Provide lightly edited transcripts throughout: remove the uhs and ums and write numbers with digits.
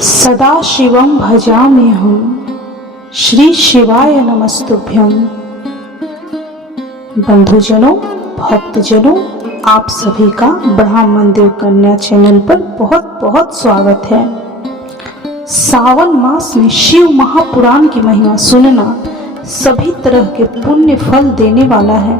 सदा शिवम भजाम्यहं श्री शिवाय नमस्तुभ्यं। बंधुजनों, भक्तजनों, आप सभी का ब्रह्म मंदिर कन्या चैनल पर बहुत बहुत स्वागत है। सावन मास में शिव महापुराण की महिमा सुनना सभी तरह के पुण्य फल देने वाला है।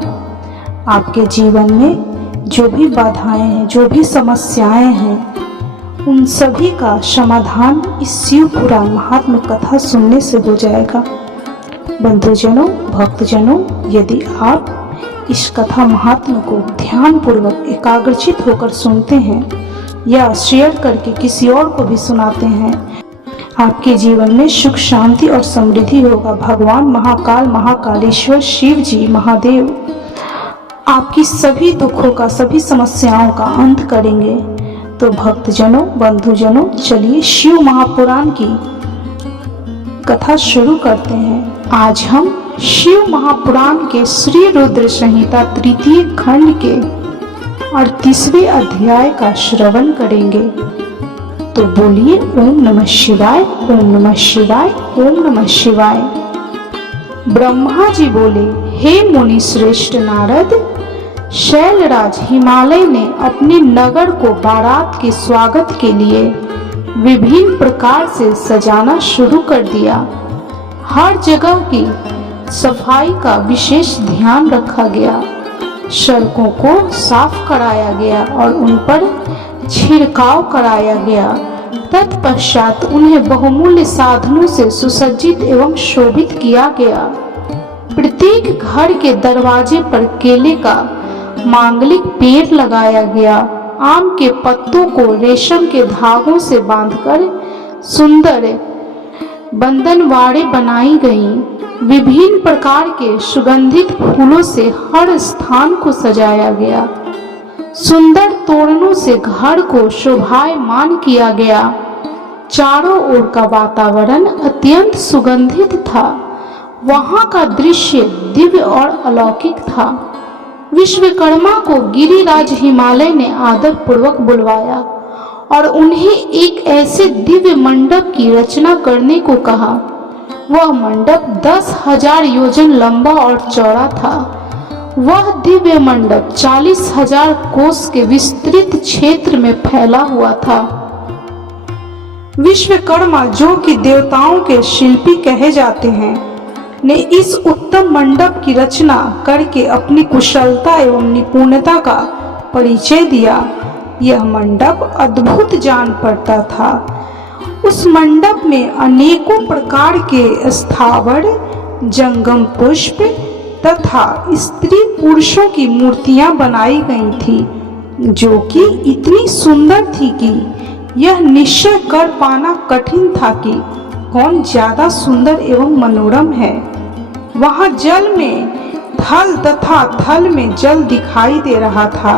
आपके जीवन में जो भी बाधाएं हैं, जो भी समस्याएं हैं, उन सभी का समाधान इस शिव पुराण महात्म्य कथा सुनने से हो जाएगा। बंधुजनों, भक्तजनों, यदि आप इस कथा महात्म्य को ध्यान पूर्वक एकाग्रचित होकर सुनते हैं या शेयर करके किसी और को भी सुनाते हैं, आपके जीवन में सुख, शांति और समृद्धि होगा। भगवान महाकाल, महाकालेश्वर शिव जी, महादेव आपकी सभी दुखों का, सभी समस्याओं का अंत करेंगे। तो भक्तजनों, बंधुजनों, चलिए शिव महापुराण की कथा शुरू करते हैं। आज हम शिव महापुराण के श्री रुद्र संहिता तृतीय खंड के 38वें अध्याय का श्रवण करेंगे। तो बोलिए ओम नमः शिवाय, ओम नमः शिवाय, ओम नमः शिवाय। ब्रह्मा जी बोले, हे मुनि श्रेष्ठ नारद, शैलराज हिमालय ने अपने नगर को बारात के स्वागत के लिए विभिन्न प्रकार से सजाना शुरू कर दिया। हर जगह की सफाई का विशेष ध्यान रखा गया, सड़कों को साफ कराया गया और उन पर छिड़काव कराया गया। तत्पश्चात उन्हें बहुमूल्य साधनों से सुसज्जित एवं शोभित किया गया। प्रत्येक घर के दरवाजे पर केले का मांगलिक पेड़ लगाया गया। आम के पत्तों को रेशम के धागों से बांधकर सुंदर बंधनवाड़े बनाई गईं। विभिन्न प्रकार के सुगंधित फूलों से हर स्थान को सजाया गया। सुंदर तोरणों से घर को शोभायमान किया गया। चारों ओर का वातावरण अत्यंत सुगंधित था। वहां का दृश्य दिव्य और अलौकिक था। विश्वकर्मा को गिरिराज हिमालय ने आदर पूर्वक बुलवाया और उन्हें एक ऐसे दिव्य मंडप की रचना करने को कहा। वह मंडप 10,000 योजन लंबा और चौड़ा था। वह दिव्य मंडप 40,000 कोस के विस्तृत क्षेत्र में फैला हुआ था। विश्वकर्मा, जो कि देवताओं के शिल्पी कहे जाते हैं, ने इस उत्तम मंडप की रचना करके अपनी कुशलता एवं निपुणता का परिचय दिया। यह मंडप अद्भुत जान पड़ता था। उस मंडप में अनेकों प्रकार के स्थावर, जंगम पुष्प तथा स्त्री पुरुषों की मूर्तियां बनाई गई थी, जो कि इतनी सुंदर थी कि यह निश्चय कर पाना कठिन था कि कौन ज्यादा सुंदर एवं मनोरम है। वहां जल में थल तथा थल में जल दिखाई दे रहा था।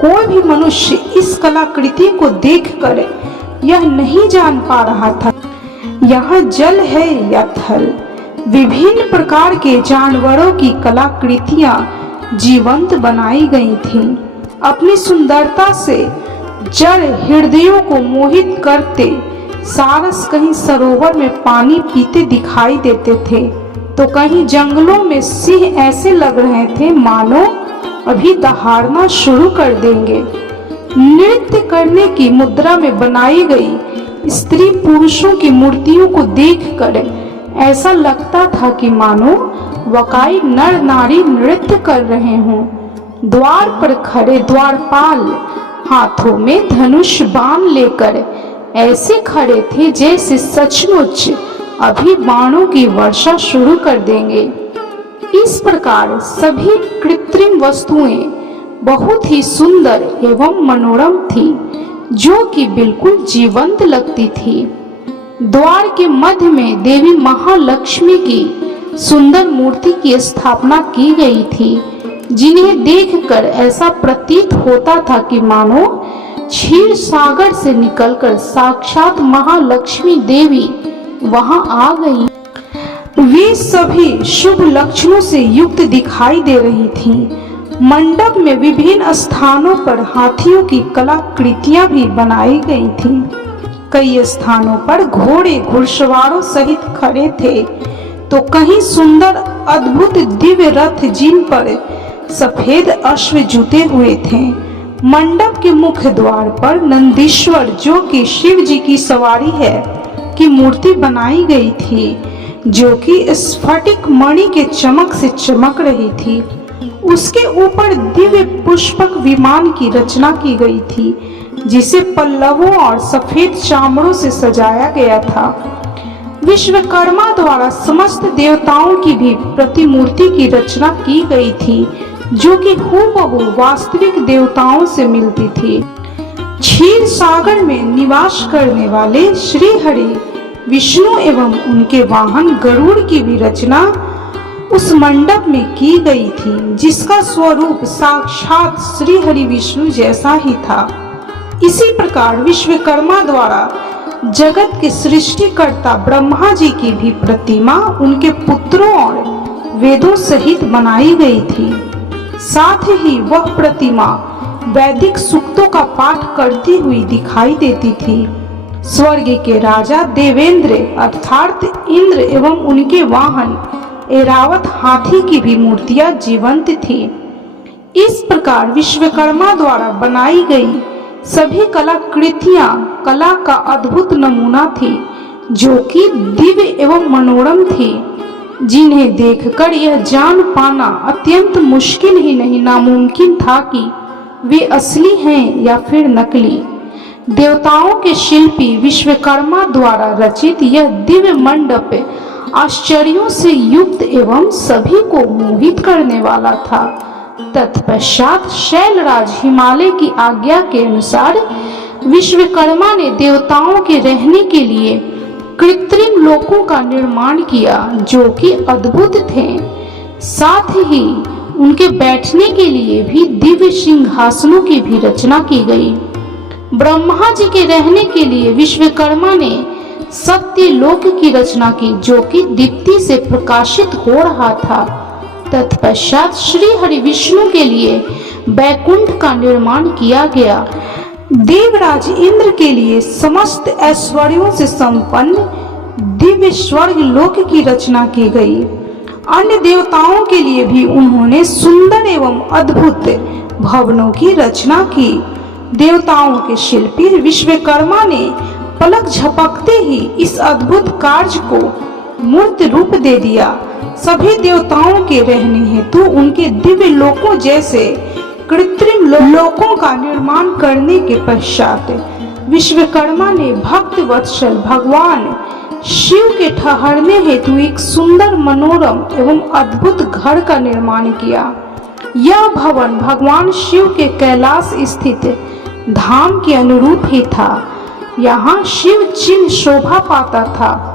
कोई भी मनुष्य इस कलाकृति को देखकर यह नहीं जान पा रहा था यहाँ जल है या थल। विभिन्न प्रकार के जानवरों की कलाकृतियां जीवंत बनाई गई थीं। अपनी सुंदरता से जड़ हृदयों को मोहित करते सारस कहीं सरोवर में पानी पीते दिखाई देते थे, तो कहीं जंगलों में सिंह ऐसे लग रहे थे मानो अभी दहाड़ना शुरू कर देंगे। नृत्य करने की मुद्रा में बनाई गई स्त्री पुरुषों की मूर्तियों को देखकर ऐसा लगता था कि मानो वकाई नर नारी नृत्य कर रहे हों। द्वार पर खड़े द्वारपाल हाथों में धनुष बाण लेकर ऐसे खड़े थे जैसे सचमुच अभी बाणों की वर्षा शुरू कर देंगे। इस प्रकार सभी कृत्रिम वस्तुएं बहुत ही सुंदर एवं मनोरम थी, जो कि बिल्कुल जीवंत लगती थी। द्वार के मध्य में देवी महालक्ष्मी की सुंदर मूर्ति की स्थापना की गई थी, जिन्हें देखकर ऐसा प्रतीत होता था कि मानो क्षीर सागर से निकलकर साक्षात महालक्ष्मी देवी वहां आ गई। वे सभी शुभ लक्षणों से युक्त दिखाई दे रही थीं। मंडप में विभिन्न स्थानों पर हाथियों की कलाकृतियां भी बनाई गई थीं। कई स्थानों पर घोड़े घुड़सवारों सहित खड़े थे, तो कहीं सुंदर अद्भुत दिव्य रथ जिन पर सफेद अश्व जुते हुए थे। मंडप के मुख्य द्वार पर नंदीश्वर, जो कि शिव जी की सवारी है, की मूर्ति बनाई गई थी, जो कि स्फटिक मणि के चमक से चमक रही थी। उसके ऊपर दिव्य पुष्पक विमान की रचना की गई थी, जिसे पल्लवों और सफेद चामड़ों से सजाया गया था। विश्वकर्मा द्वारा समस्त देवताओं की भी प्रतिमूर्ति की रचना की गई थी, जो कि हूबहू वास्तविक देवताओं से मिलती थी। क्षीर सागर में निवास करने वाले श्री हरि विष्णु एवं उनके वाहन गरुड़ की भी रचना उस मंडप में की गई थी, जिसका स्वरूप साक्षात श्री हरि विष्णु जैसा ही था। इसी प्रकार विश्वकर्मा द्वारा जगत के सृष्टिकर्ता ब्रह्मा जी की भी प्रतिमा उनके पुत्रों और वेदों सहित बनाई गई थी। साथ ही वह प्रतिमा वैदिक सूक्तों का पाठ करती हुई दिखाई देती थी। स्वर्ग के राजा देवेंद्र अर्थात इंद्र एवं उनके वाहन ऐरावत हाथी की भी मूर्तियां जीवंत थी। इस प्रकार विश्वकर्मा द्वारा बनाई गई सभी कलाकृतियां कला का अद्भुत नमूना थी, जो कि दिव्य एवं मनोरम थी, जिन्हें देखकर यह जान पाना अत्यंत मुश्किल ही नहीं नामुमकिन था कि वे असली हैं या फिर नकली। देवताओं के शिल्पी विश्वकर्मा द्वारा रचित यह दिव्य मंडप आश्चर्यों से युक्त एवं सभी को मोहित करने वाला था। तत्पश्चात शैलराज हिमालय की आज्ञा के अनुसार विश्वकर्मा ने देवताओं के रहने के लिए कृत्रिम लोकों का निर्माण किया, जो कि अद्भुत थे। साथ ही उनके बैठने के लिए भी दिव्य सिंहासनों की भी रचना की गई। ब्रह्मा जी के रहने के लिए विश्वकर्मा ने सत्य लोक की रचना की, जो कि दीप्ति से प्रकाशित हो रहा था। तत्पश्चात श्री हरि विष्णु के लिए बैकुंठ का निर्माण किया गया। देवराज इंद्र के लिए समस्त ऐश्वर्यों से संपन्न दिव्य स्वर्ग लोक की रचना की गई। अन्य देवताओं के लिए भी उन्होंने सुंदर एवं अद्भुत भवनों की रचना की। देवताओं के शिल्पी विश्वकर्मा ने पलक झपकते ही इस अद्भुत कार्य को मूर्त रूप दे दिया। सभी देवताओं के रहने हेतु उनके दिव्य लोकों जैसे कृत्रिम लोकों का निर्माण करने के पश्चात विश्वकर्मा ने भक्त वत्सल भगवान शिव के ठहरने हेतु एक सुंदर मनोरम एवं अद्भुत घर का निर्माण किया। यह भवन भगवान शिव के कैलाश स्थित धाम के अनुरूप ही था। यहाँ शिव चिन्ह शोभा पाता था।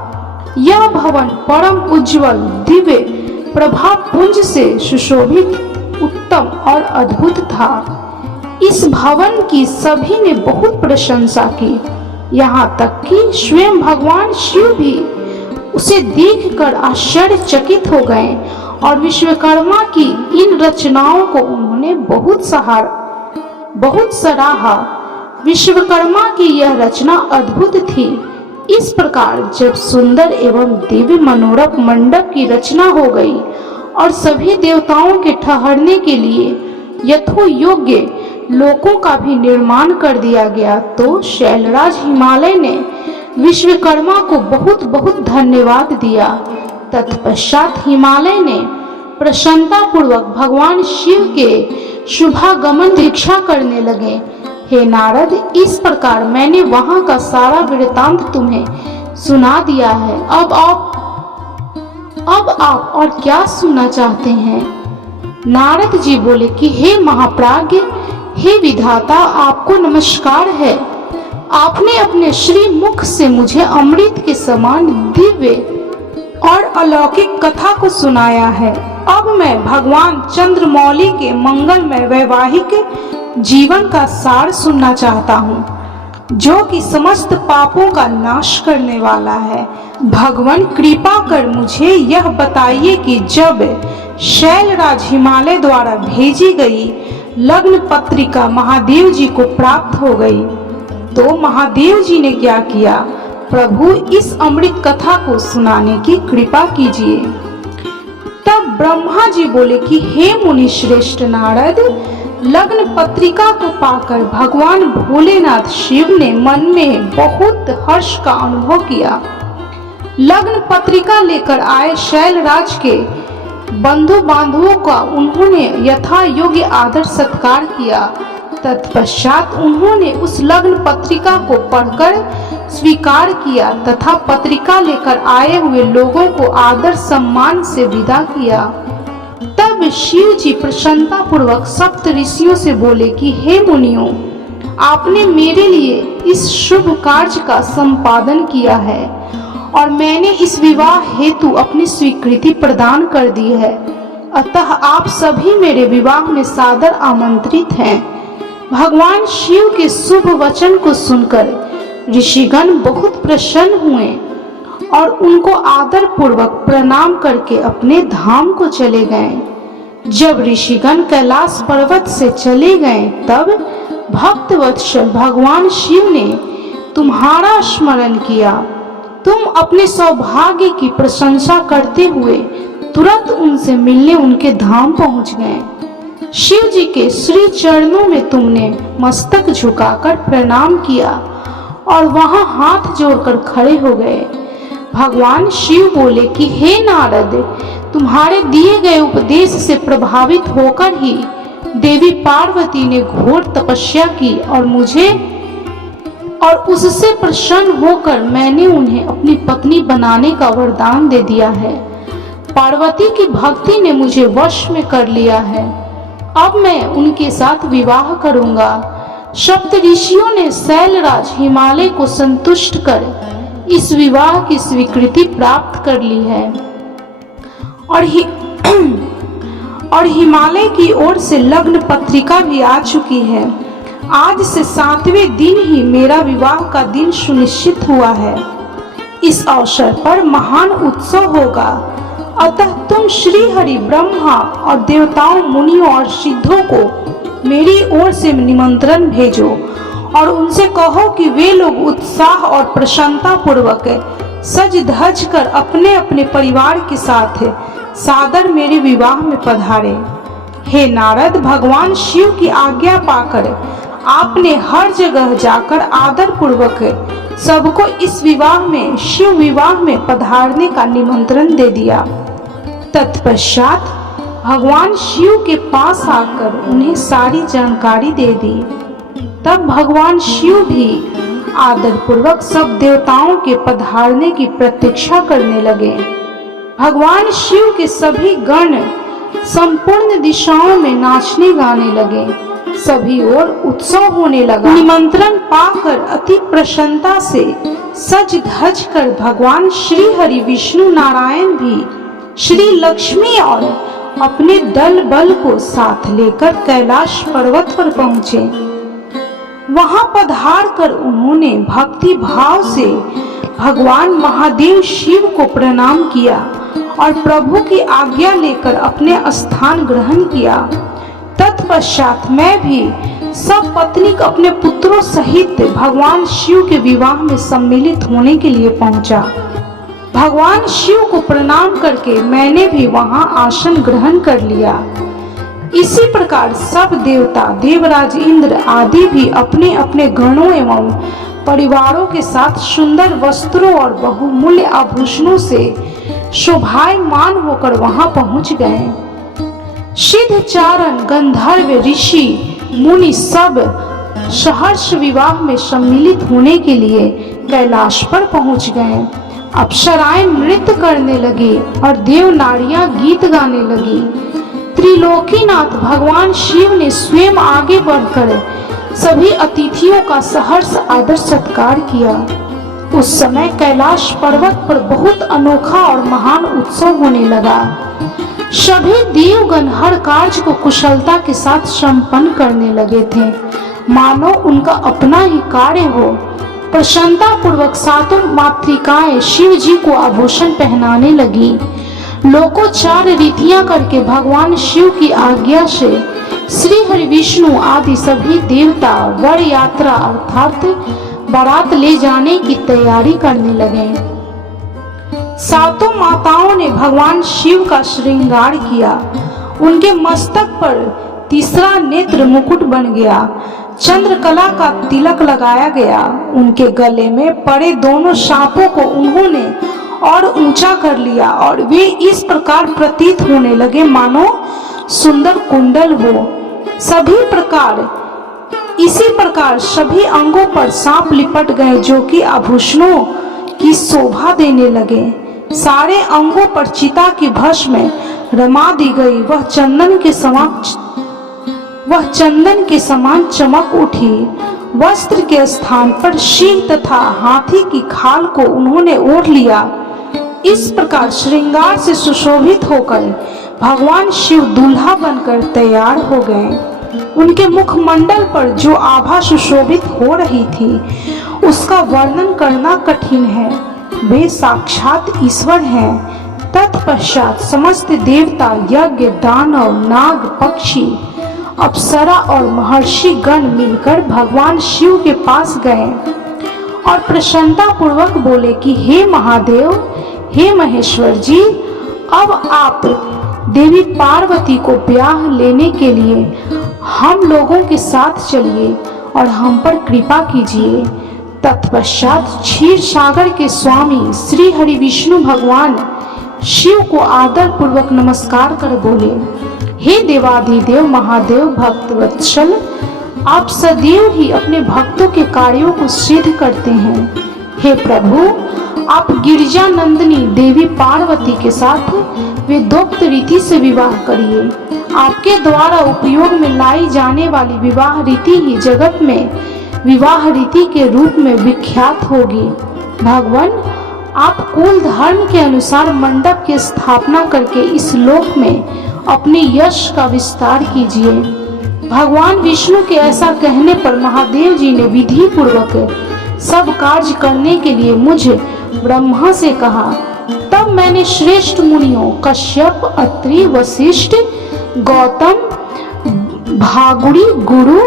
यह भवन परम उज्जवल दिव्य प्रभा पुंज से सुशोभित उत्तम और अद्भुत था। इस भवन की सभी ने बहुत प्रशंसा की, यहाँ तक कि स्वयं भगवान शिव भी उसे देखकर आश्चर्यचकित हो गए और विश्वकर्मा की इन रचनाओं को उन्होंने बहुत सराहा। विश्वकर्मा की यह रचना अद्भुत थी। इस प्रकार जब सुंदर एवं दिव्य मनोरम मंडप की रचना हो गई और सभी देवताओं के ठहरने के लिए यथोयोग्य लोकों का भी निर्माण कर दिया गया, तो शैलराज हिमालय ने विश्वकर्मा को बहुत बहुत धन्यवाद दिया। तत्पश्चात हिमालय ने प्रसन्नता पूर्वक भगवान शिव के शुभागमन दीक्षा करने लगे। हे नारद, इस प्रकार मैंने वहां का सारा वृत्तांत तुम्हें सुना दिया है। अब आप और क्या सुनना चाहते हैं? नारद जी बोले कि हे महाप्राज्ञ, हे विधाता, आपको नमस्कार है। आपने अपने श्री मुख से मुझे अमृत के समान दिव्य और अलौकिक कथा को सुनाया है। अब मैं भगवान चंद्रमौली के मंगलमय वैवाहिक जीवन का सार सुनना चाहता हूँ, जो कि समस्त पापों का नाश करने वाला है। भगवान कृपा कर मुझे यह बताइए कि जब शैलराज हिमालय द्वारा भेजी गई लग्न पत्रिका महादेव जी को प्राप्त हो गई। तो महादेव जी ने क्या किया, प्रभु इस अमृत कथा को सुनाने की कृपा कीजिए। तब ब्रह्मा जी बोले कि हे मुनि श्रेष्ठ नारद, लग्न पत्रिका को पाकर भगवान भोलेनाथ शिव ने मन में बहुत हर्ष का अनुभव किया। लग्न पत्रिका लेकर आए शैलराज के बंधु बांधवों का उन्होंने यथा योग्य आदर सत्कार किया। तत्पश्चात उन्होंने उस लग्न पत्रिका को पढ़कर स्वीकार किया तथा पत्रिका लेकर आए हुए लोगों को आदर सम्मान से विदा किया। तब शिव जी प्रसन्नता पूर्वक सप्त ऋषियों से बोले कि हे मुनियों, आपने मेरे लिए इस शुभ कार्य का संपादन किया है और मैंने इस विवाह हेतु अपनी स्वीकृति प्रदान कर दी है। अतः आप सभी मेरे विवाह में सादर आमंत्रित हैं। भगवान शिव के शुभ वचन को सुनकर ऋषिगण बहुत प्रसन्न हुए और उनको आदर पूर्वक प्रणाम करके अपने धाम को चले गए। जब ऋषिगण कैलाश पर्वत से चले गए तब भक्तवत्सल भगवान शिव ने तुम्हारा स्मरण किया। तुम अपने सौभाग्य की प्रशंसा करते हुए तुरंत उनसे मिलने उनके धाम पहुंच गए। शिव जी के श्री चरणों में तुमने मस्तक झुकाकर प्रणाम किया और वहां हाथ जोड़कर खड़े हो गए। भगवान शिव बोले कि हे नारद, तुम्हारे दिए गए उपदेश से प्रभावित होकर ही देवी पार्वती ने घोर तपस्या की और उससे प्रसन्न होकर मैंने उन्हें अपनी पत्नी बनाने का वरदान दे दिया है। पार्वती की भक्ति ने मुझे वश में कर लिया है। अब मैं उनके साथ विवाह करूंगा। सप्त ऋषियों ने शैलराज हिमालय को संतुष्ट कर इस विवाह की स्वीकृति प्राप्त कर ली है और हिमालय की ओर से लग्न पत्रिका भी आ चुकी है। आज से 7वें दिन ही मेरा विवाह का दिन सुनिश्चित हुआ है। इस अवसर पर महान उत्सव होगा। अतः तुम श्री हरि ब्रह्मा और देवताओं, मुनियों और सिद्धों को मेरी ओर से निमंत्रण भेजो और उनसे कहो कि वे लोग उत्साह और प्रसन्नता पूर्वक सज धज कर अपने अपने परिवार के साथ सादर मेरे विवाह में पधारे। हे नारद, भगवान शिव की आज्ञा पाकर आपने हर जगह जाकर आदर पूर्वक सबको इस विवाह में, शिव विवाह में पधारने का निमंत्रण दे दिया। तत्पश्चात भगवान शिव के पास आकर उन्हें सारी जानकारी दे दी। तब भगवान शिव भी आदर पूर्वक सब देवताओं के पधारने की प्रतीक्षा करने लगे। भगवान शिव के सभी गण संपूर्ण दिशाओं में नाचने गाने लगे। सभी ओर उत्सव होने लगा। निमंत्रण पाकर अति प्रसन्नता से सज धज कर भगवान श्री हरि विष्णु नारायण भी श्री लक्ष्मी और अपने दल बल को साथ लेकर कैलाश पर्वत पर पहुंचे। वहां पधार कर उन्होंने भक्ति भाव से भगवान महादेव शिव को प्रणाम किया और प्रभु की आज्ञा लेकर अपने स्थान ग्रहण किया। तत्पश्चात मैं भी सब पत्नीक अपने पुत्रों सहित भगवान शिव के विवाह में सम्मिलित होने के लिए पहुंचा। भगवान शिव को प्रणाम करके मैंने भी वहां आसन ग्रहण कर लिया। इसी प्रकार सब देवता, देवराज इंद्र आदि भी अपने अपने गणों एवं परिवारों के साथ सुंदर वस्त्रों और बहुमूल्य आभूषणों से शोभायमान होकर वहां पहुंच गए। सिद्ध चारण, गंधर्व, ऋषि, मुनि सब सहर्ष विवाह में सम्मिलित होने के लिए कैलाश पर पहुंच गए। अप्सराएं नृत्य करने लगी और देव नारियां गीत गाने लगी। त्रिलोकीनाथ भगवान शिव ने स्वयं आगे बढ़कर सभी अतिथियों का सहर्ष आदर सत्कार किया। उस समय कैलाश पर्वत पर बहुत अनोखा और महान उत्सव होने लगा। सभी देवगण हर कार्य को कुशलता के साथ संपन्न करने लगे थे, मानो उनका अपना ही कार्य हो। प्रसन्नता पूर्वक सातों मातृकाएं शिव जी को आभूषण पहनाने लगी। लोकोचार रीतियां करके भगवान शिव की आज्ञा से श्री हरि विष्णु आदि सभी देवता वर यात्रा अर्थात बारात ले जाने की तैयारी करने लगे। सातों माताओं ने भगवान शिव का श्रृंगार किया। उनके मस्तक पर तीसरा नेत्र मुकुट बन गया, चंद्रकला का तिलक लगाया गया। उनके गले में पड़े दोनों सांपों को उन्होंने और ऊंचा कर लिया और वे इस प्रकार प्रतीत होने लगे मानो सुंदर कुंडल हो। इसी प्रकार सभी अंगों पर सांप लिपट गए जो कि आभूषणों की शोभा देने लगे। सारे अंगों पर चिता की भस्म रमा दी गई। वह चंदन के समान चमक उठी। वस्त्र के स्थान पर शील तथा हाथी की खाल को उन्होंने ओढ़ लिया। इस प्रकार श्रृंगार से सुशोभित होकर भगवान शिव दूल्हा बनकर तैयार हो गए। उनके मुखमंडल पर जो आभा सुशोभित हो रही थी उसका वर्णन करना कठिन है। वे साक्षात ईश्वर हैं। तत्पश्चात समस्त देवता, यज्ञ, दानव, नाग, पक्षी, अप्सरा और महर्षि गण मिलकर भगवान शिव के पास गए और प्रसन्नता पूर्वक बोले कि हे महादेव, हे महेश्वर जी, अब आप देवी पार्वती को ब्याह लेने के लिए हम लोगों के साथ चलिए और हम पर कृपा कीजिए। तत्पश्चात क्षीर सागर के स्वामी श्री हरि विष्णु भगवान शिव को आदर पूर्वक नमस्कार कर बोले, हे देवाधिदेव महादेव भक्तवत्सल, आप सदैव ही अपने भक्तों के कार्यों को सिद्ध करते हैं। हे प्रभु, आप गिरिजा नंदिनी देवी पार्वती के साथ वेदोक्त रीति से विवाह करिए। आपके द्वारा उपयोग में लाई जाने वाली विवाह रीति ही जगत में विवाह रीति के रूप में विख्यात होगी। भगवान, आप कुल धर्म के अनुसार मंडप की स्थापना करके इस लोक में अपने यश का विस्तार कीजिए। भगवान विष्णु के ऐसा कहने पर महादेव जी ने विधि पूर्वक सब कार्य करने के लिए मुझे ब्रह्मा से कहा। तब मैंने श्रेष्ठ मुनियों कश्यप, अत्रि, वशिष्ठ, गौतम, भागुड़ी, गुरु,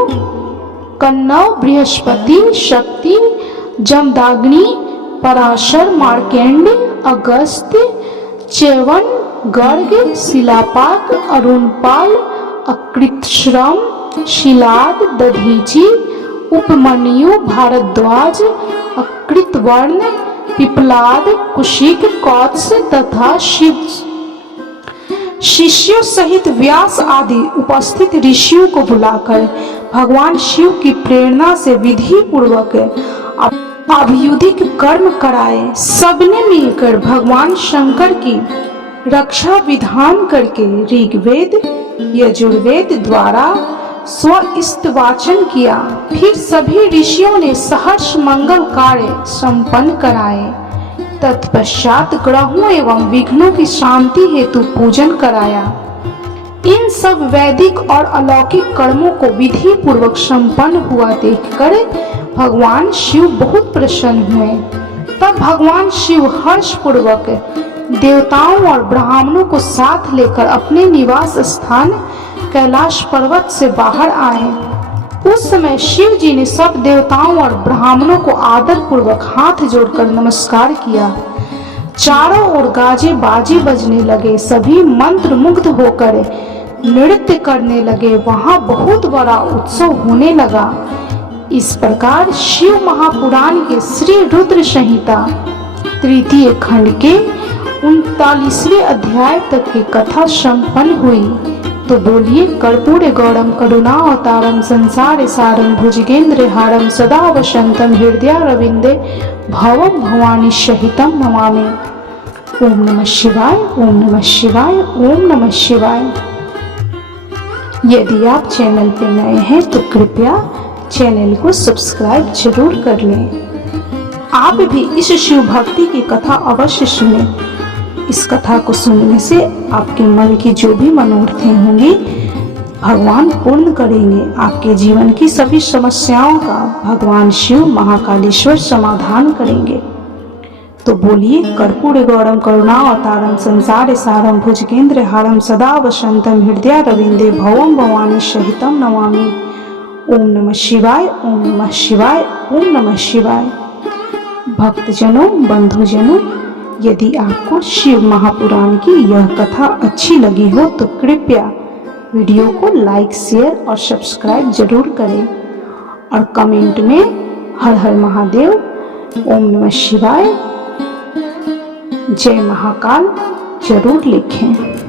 कन्नव, बृहस्पति, शक्ति, जमदाग्नि, पराशर, मार्केंड, अगस्त्य, च्यवन, गर्ग, शिलापाक, अरुणपाल, अकृतश्रम, शिलाद, दधीचि, उपमन्यु, भारद्वाज, अकृतवर्ण, पिपलाद, कुशिक, कौत्स तथा शिष्यों सहित व्यास आदि उपस्थित ऋषियों को बुलाकर भगवान शिव की प्रेरणा से विधि पूर्वक अभियुदिक कर्म कराए। सबने मिलकर भगवान शंकर की रक्षा विधान करके ऋग्वेद, यजुर्वेद द्वारा स्वस्तवाचन किया। फिर सभी ऋषियों ने सहर्ष मंगल कार्य संपन्न कराए। तत्पश्चात ग्रहों एवं विघ्नों की शांति हेतु पूजन कराया। इन सब वैदिक और अलौकिक कर्मों को विधि पूर्वक संपन्न हुआ देखकर भगवान शिव बहुत प्रसन्न हुए। तब भगवान शिव हर्ष पूर्वक देवताओं और ब्राह्मणों को साथ लेकर अपने निवास स्थान कैलाश पर्वत से बाहर आए। उस समय शिव जी ने सब देवताओं और ब्राह्मणों को आदर पूर्वक हाथ जोड़कर नमस्कार किया। चारों ओर गाजे बाजे बजने लगे। सभी मंत्र मुग्ध होकर नृत्य करने लगे। वहां बहुत बड़ा उत्सव होने लगा। इस प्रकार शिव महापुराण के श्री रुद्र संहिता तृतीय खंड के 39वें अध्याय तक की कथा संपन्न हुई। तो बोलिए, कर्पूर गौरम करुणावतारम संसार सारम भुजगेंद्र हारम सदा वसंतम हृदय रविंदे भवम भवानी सहितम नमामि। ओम नमः शिवाय, ओम नमः शिवाय, ओम नमः शिवाय। यदि आप चैनल पे नए हैं तो कृपया चैनल को सब्सक्राइब जरूर कर लें। आप भी इस शिव भक्ति की कथा अवश्य सुने। इस कथा को सुनने से आपके मन की जो भी मनोरथें होंगी भगवान पूर्ण करेंगे। आपके जीवन की सभी समस्याओं का भगवान शिव महाकालेश्वर समाधान करेंगे। तो बोलिए कर्पूर गौरम करुणावतारम संसार सारम भुजगेंद्र हारम सदा वसंतम हृदय रविंदे भवम भवानी सहितम नमामि। ओम नमः शिवाय, ओम नमः शिवाय, ओम नमः शिवाय। भक्तजनों, बंधुजनों, यदि आपको शिव महापुराण की यह कथा अच्छी लगी हो तो कृपया वीडियो को लाइक, शेयर और सब्सक्राइब जरूर करें और कमेंट में हर हर महादेव, ओम नमः शिवाय, जय महाकाल जरूर लिखें।